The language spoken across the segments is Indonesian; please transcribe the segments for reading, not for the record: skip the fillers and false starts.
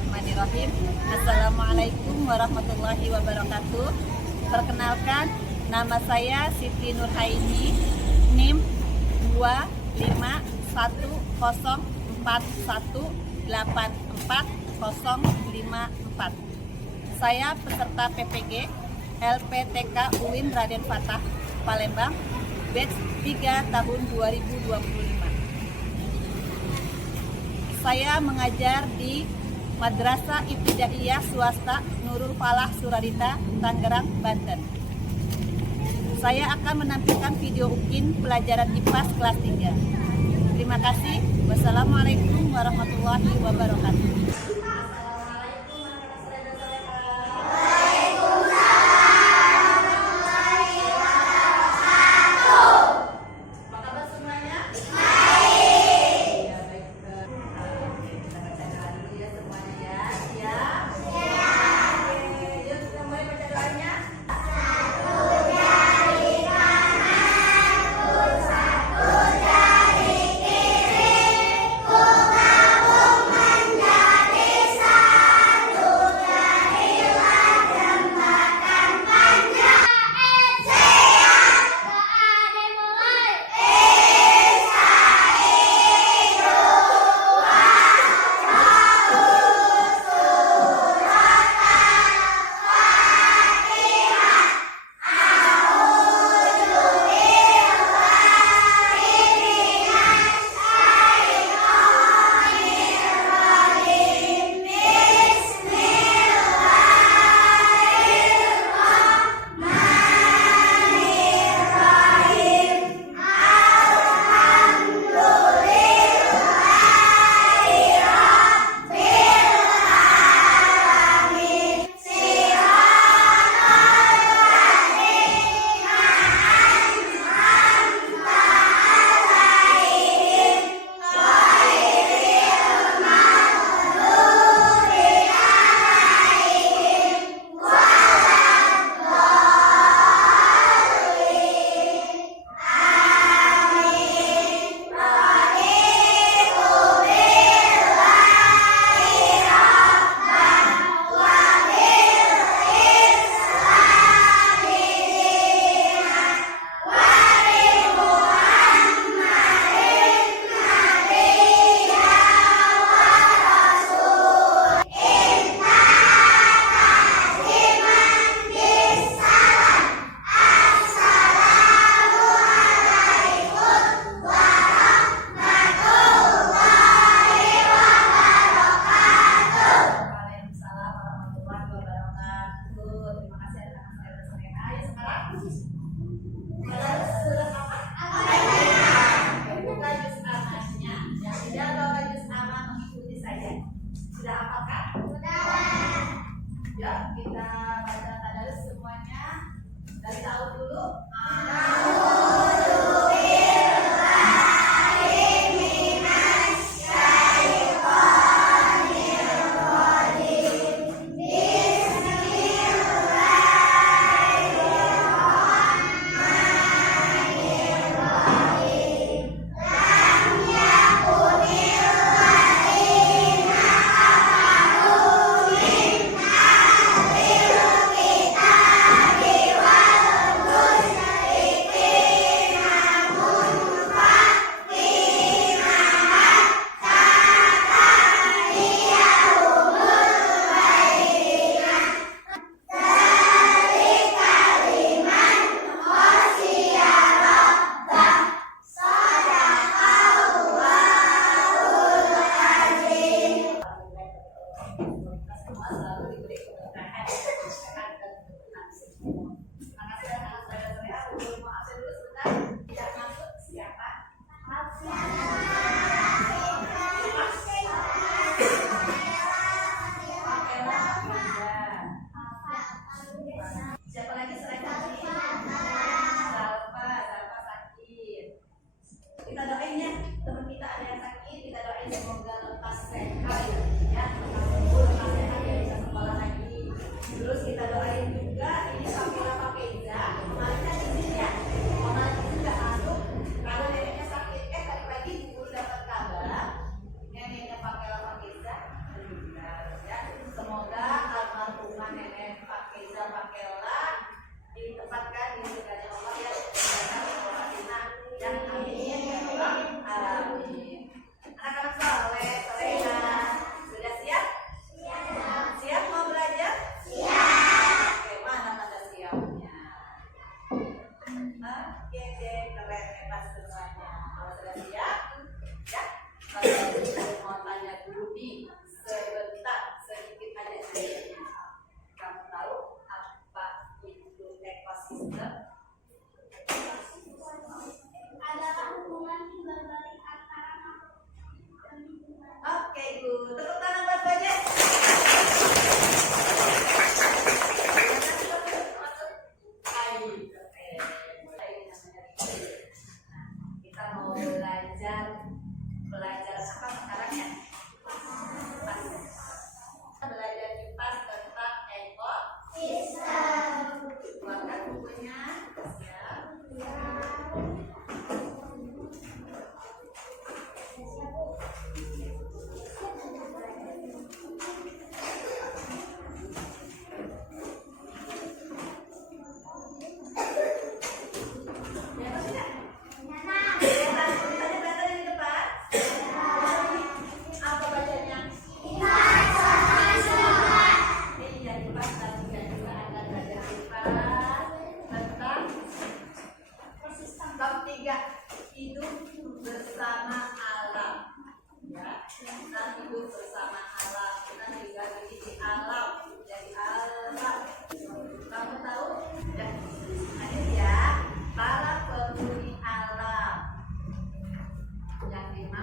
Bismillahirrahmanirrahim. Assalamualaikum warahmatullahi wabarakatuh. Perkenalkan, nama saya Siti Nurhaini, NIM 251418404. Saya peserta PPG LPTK UIN Raden Fatah Palembang, batch 3 tahun 2025. Saya mengajar di Madrasah Ibtidaiyah Swasta Nurul Falah Suradita, Tangerang, Banten. Saya akan menampilkan video UKIN pelajaran IPAS kelas 3. Terima kasih. Wassalamualaikum warahmatullahi wabarakatuh.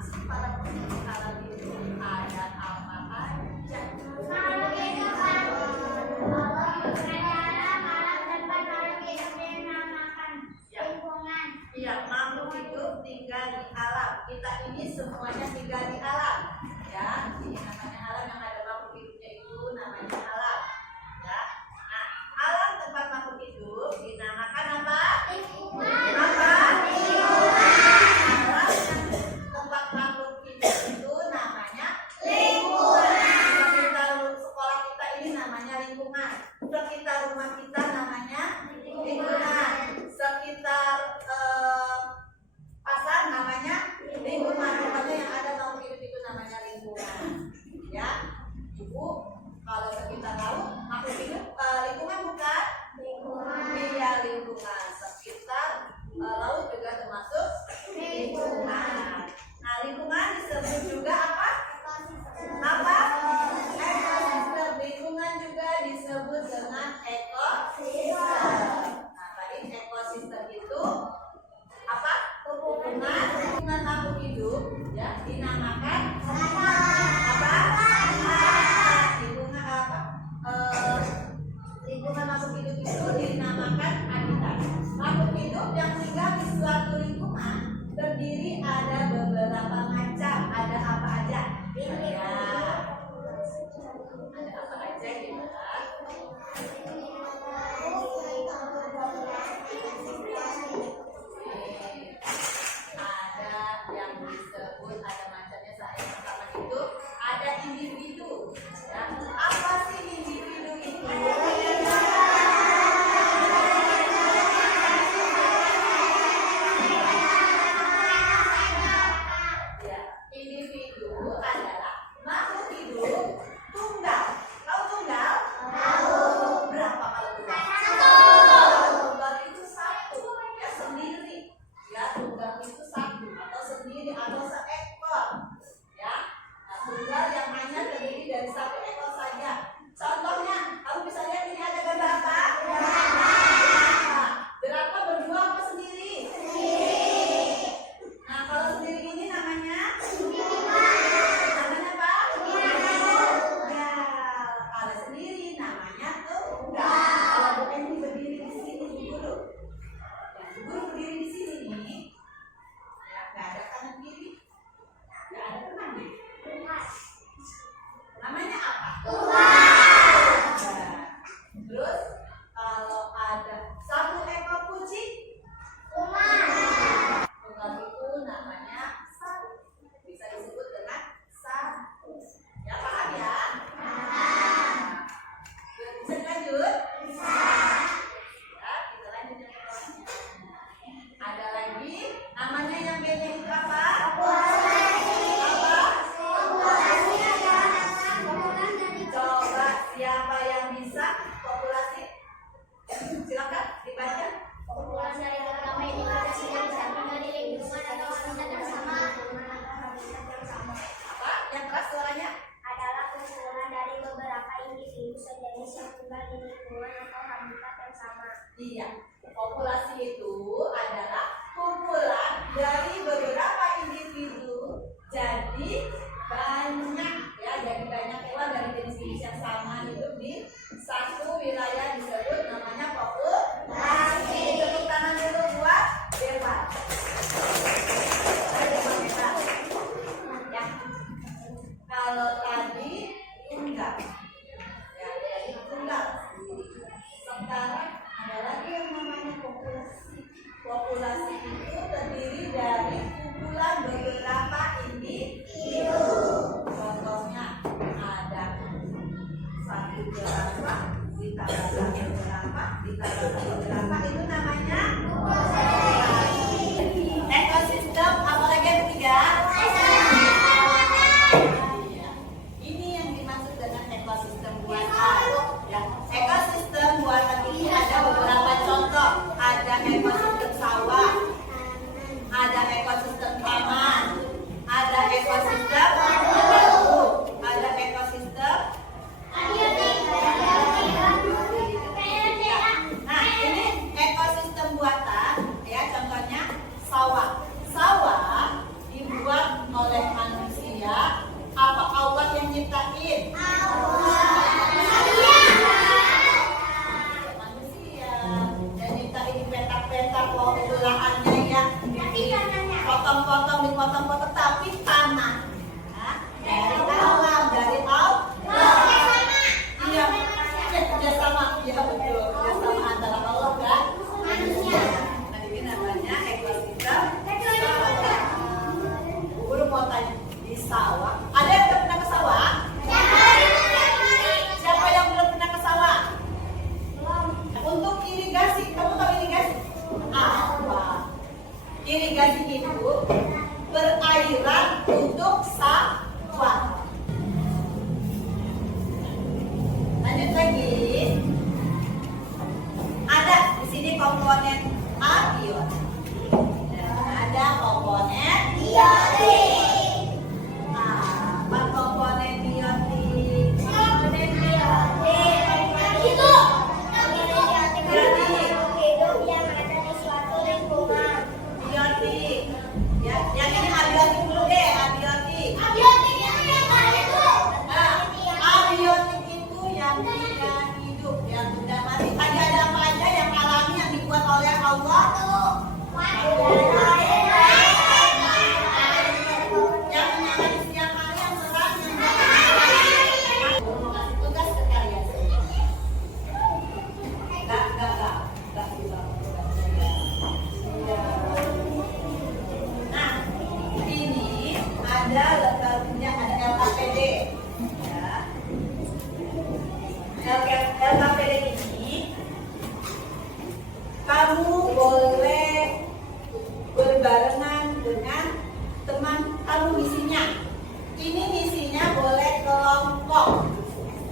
Para penghuni alam itu ada apa aja? Iya, makhluk hidup tinggal di alam. Kita ini semuanya tinggal di alam. Ya, ini namanya alam, yang ada makhluk hidupnya itu namanya alam. Ya. Nah, alam tempat makhluk hidup dinamakan apa? Lingkungan. Apa? Lingkungan. Alam tempat makhluk hidup itu namanya lingkungan. Sekitar sekolah kita ini namanya lingkungan. Sekitar rumah kita namanya lingkungan. Sekitar pasar namanya lingkungan. Pokoknya yang ada makhluk hidup itu namanya lingkungan. Ya, Ibu, kalau kita tahu makhluk hidup lingkungan bukan? Lingkungan. Iya, lingkungan. Sekitar laut juga termasuk lingkungan. Nah, lingkungan disebut juga apa? Apa? Ekosistem. Lingkungan juga disebut dengan ekosistem. Nah, tadi ekosistem itu apa? Lingkungan makhluk hidup ya dinamakan apa? Lingkungan apa? Lingkungan makhluk hidup itu dinamakan habitat. Makhluk hidup yang tinggal di suatu lingkungan terdiri ada beberapa macam. Ada apa aja? Ada apa aja gitu? Ada yang disebut, ada macamnya. Saya pertama itu ada individu. Ya. Apa sih individu itu? Ya, individu adalah makhluk hidup tunggal. Tahu tunggal? Tahu. Berapa kalau tunggal? Satu. Tunggal itu satu, ya sendiri. Ya, tunggal itu satu atau sendiri atau seekor. Ya, nah, tunggal yang hanya terdiri dari satu ekor saja. Contohnya, kamu bisa lihat ini ada gambar apa? Jerapah berdua apa sendiri? Sendiri. Nah, kalau sendiri ini namanya? Namanya apa? Tunggal. Kalau sendiri namanya tunggal. Kalau Bu Eni berdiri di sini, guru. Guru berdiri di sini nih. Ya, nggak ada kanan kiri. Nggak ada teman nih. Namanya apa? Tunggal. Terus kalau ada satu ekor kucing, tunggal itu namanya satu. Bisa disebut dengan satu. Ya, paham ya? Bisa lanjut? Bisa. Ya, kita lanjut yang ekornya. Ada lagi namanya yang kayaknya itu apa? Coba siapa yang bisa populasi? Silakan dibaca. Apa? Yang keras suaranya? Adalah kumpulan dari beberapa individu sejenis yang tinggal di lingkungan atau habitat yang sama. Iya. Populasi itu adalah kumpulan dari beberapa individu. Jadi banyak ya, jadi banyak hewan dari jenis-jenis yang sama hidup di satu wilayah disebut namanya populasi. Tepuk tangan dulu buat Dewan. Ya. Kalau tadi tunggal, ya tadi tunggal sendiri. Sekarang ada lagi yang namanya Sawah. Ada yang belum pernah ke sawah? Siapa yang belum pernah ke sawah? Untuk irigasi, kamu tahu irigasi? Apa? Irigasi itu perairan untuk sawah. Lanjut lagi. Ada di sini komponen abiotik. Ada komponen biotik. Apa komponen biotik? Komponen biotik itu hidup yang ada di suatu lingkungan. Biotik. Ya, yang ini abiotik dulu deh, abiotik. Abiotik itu yang nggak hidup. Abiotik itu yang tidak hidup, yang sudah mati. Tadi ada apa aja yang alami yang dibuat oleh Allah? Yang menyamai siang hari, yang serang, yang mau kasih tugas ke kalian. Enggak bisa. Nah, ini ada letaknya, ada LKPD. Ya. LKPD ini kamu boleh berbarengan dengan teman kamu misinya. Ini misinya boleh kelompok.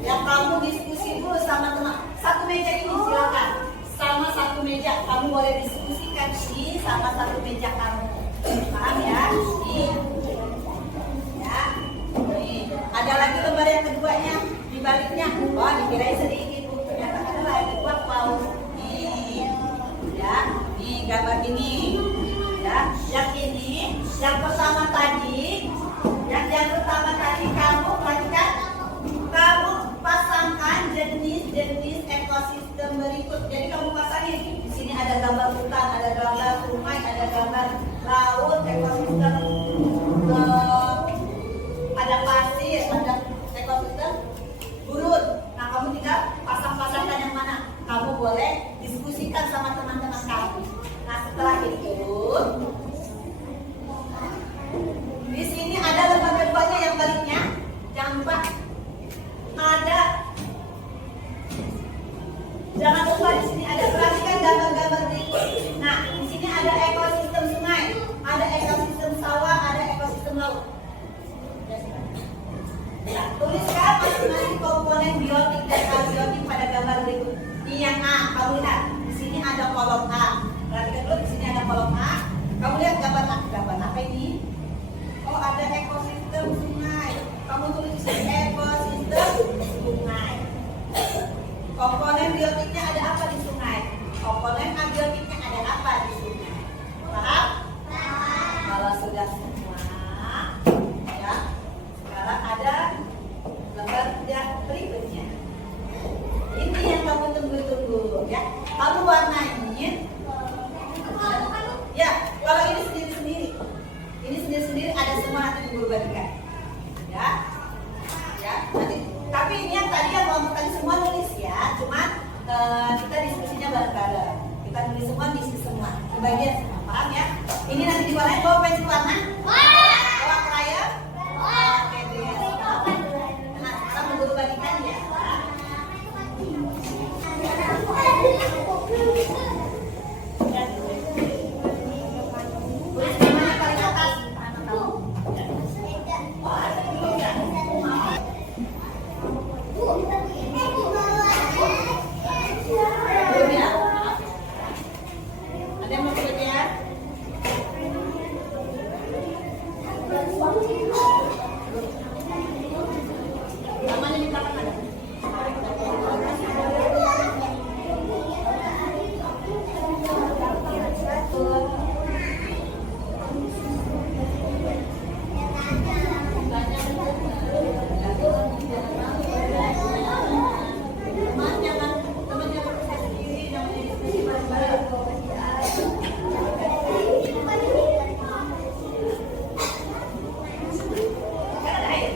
Ya, kamu diskusi dulu sama teman. Satu meja ini silakan. Sama satu meja kamu boleh diskusikan sih sama satu meja kamu. Paham ya? Nih. Ya. Nih. Ada lagi lembar yang keduanya di baliknya. Wah, dikirain sedikit. Ternyata ada lagi. Wow. Nih. Ya. Nih gambar gini. Ya. Yang ini, yang pertama tadi, kamu perhatikan. Kamu pasangkan jenis-jenis ekosistem berikut. Jadi kamu pasangin. Di sini ada gambar hutan, ada gambar sungai, ada gambar laut, ekosistem, ada pasir, ada ekosistem gurun. Nah, kamu tinggal pasang-pasangkan yang mana. Kamu boleh diskusikan sama teman-teman kamu. Nah, setelah itu, di sini ada lembar keduanya yang baliknya. Jangan lupa. Jangan lupa di sini ada, perhatikan gambar-gambar berikut. Nah, di sini ada ekosistem sungai, ada ekosistem sawah, ada ekosistem laut. Ya, tuliskan masing-masing komponen biotik dan abiotik pada gambar berikut. Ini yang A, kamu lihat. Di sini ada kolom A. Perhatikan dulu, di sini ada kolom A. Kamu lihat gambar A. Gambar apa ini? Oh, ada ekosistem sungai. Kamu tulis di sini ekosistem sungai. Komponen biotiknya ada apa di sungai? Komponen abiotiknya ada apa di sungai? Paham? Kalau sudah semua, ya. Sekarang ada lembar yang berikutnya. Ini yang kamu tunggu-tunggu, ya. Kamu warnain. Ya, kalau ini sendiri-sendiri. Ini sendiri-sendiri ada semua, nanti diubah-ubahkan. Ya. Ya, nanti. Tapi ini yang tadi yang kelompok tadi semua nulis ya, cuman kita diskusinya bareng-bareng. Kita nulis semua, diskusi semua, kebagian semua, paham ya? Ini nanti diwarnain, bawa pensil warna, bawa krayon, oke deh. Nah, sekarang mengguru bagikan ya. Tulis namanya paling atas. Oh, ada di bawah ya? Belum ya? Ada yang mau coba ya? Namanya di belakang ada. Ada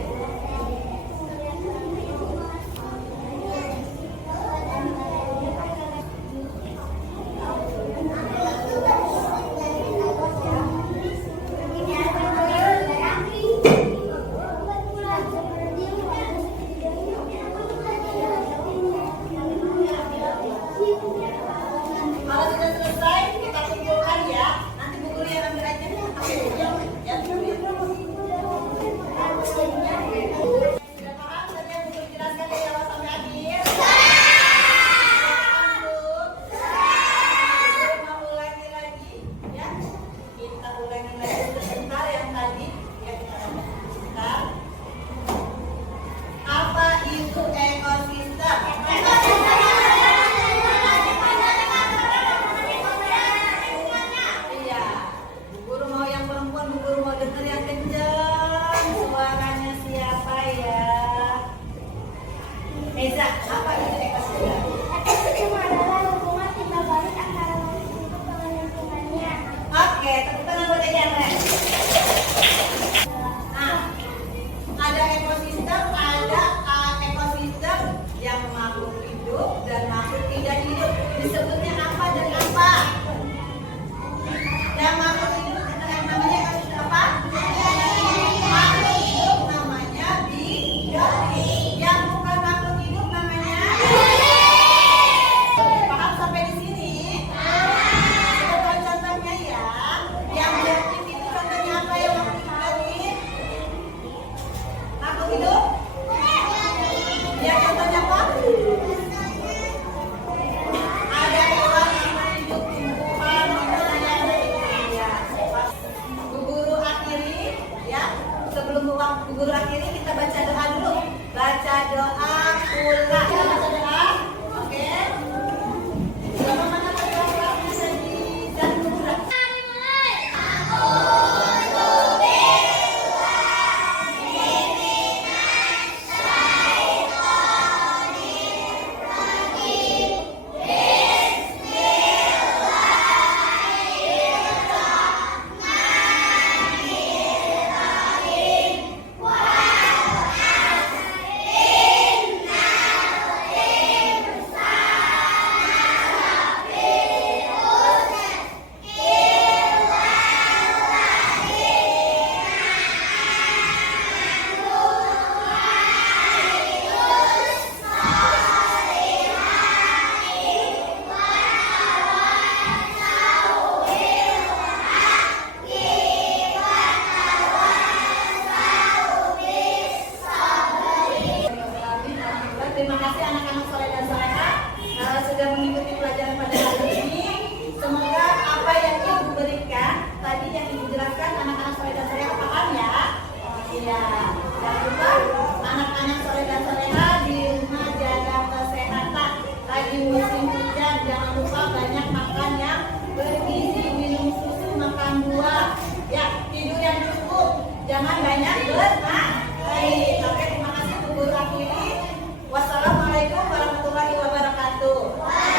sebelum Bu Guru akhiri kita baca doa dulu. Baca doa pula. Kita baca doa. Oke. Sama mana berdoa bisa di dan pula. Terima kasih anak-anak soleh dan soleha sudah mengikuti pelajaran pada hari ini. Semoga apa yang Ibu berikan tadi yang Ibu jelaskan anak-anak soleh dan soleha paham ya. Iya. Jangan lupa anak-anak soleh dan soleha di rumah jaga kesehatan. Lagi musim hujan, jangan lupa banyak makan yang bergizi, minum susu, makan buah. Ya, tidur yang cukup. Jangan banyak bermain. Oke, terima kasih Bu Guru akhiri. Wassalamualaikum warahmatullahi wabarakatuh.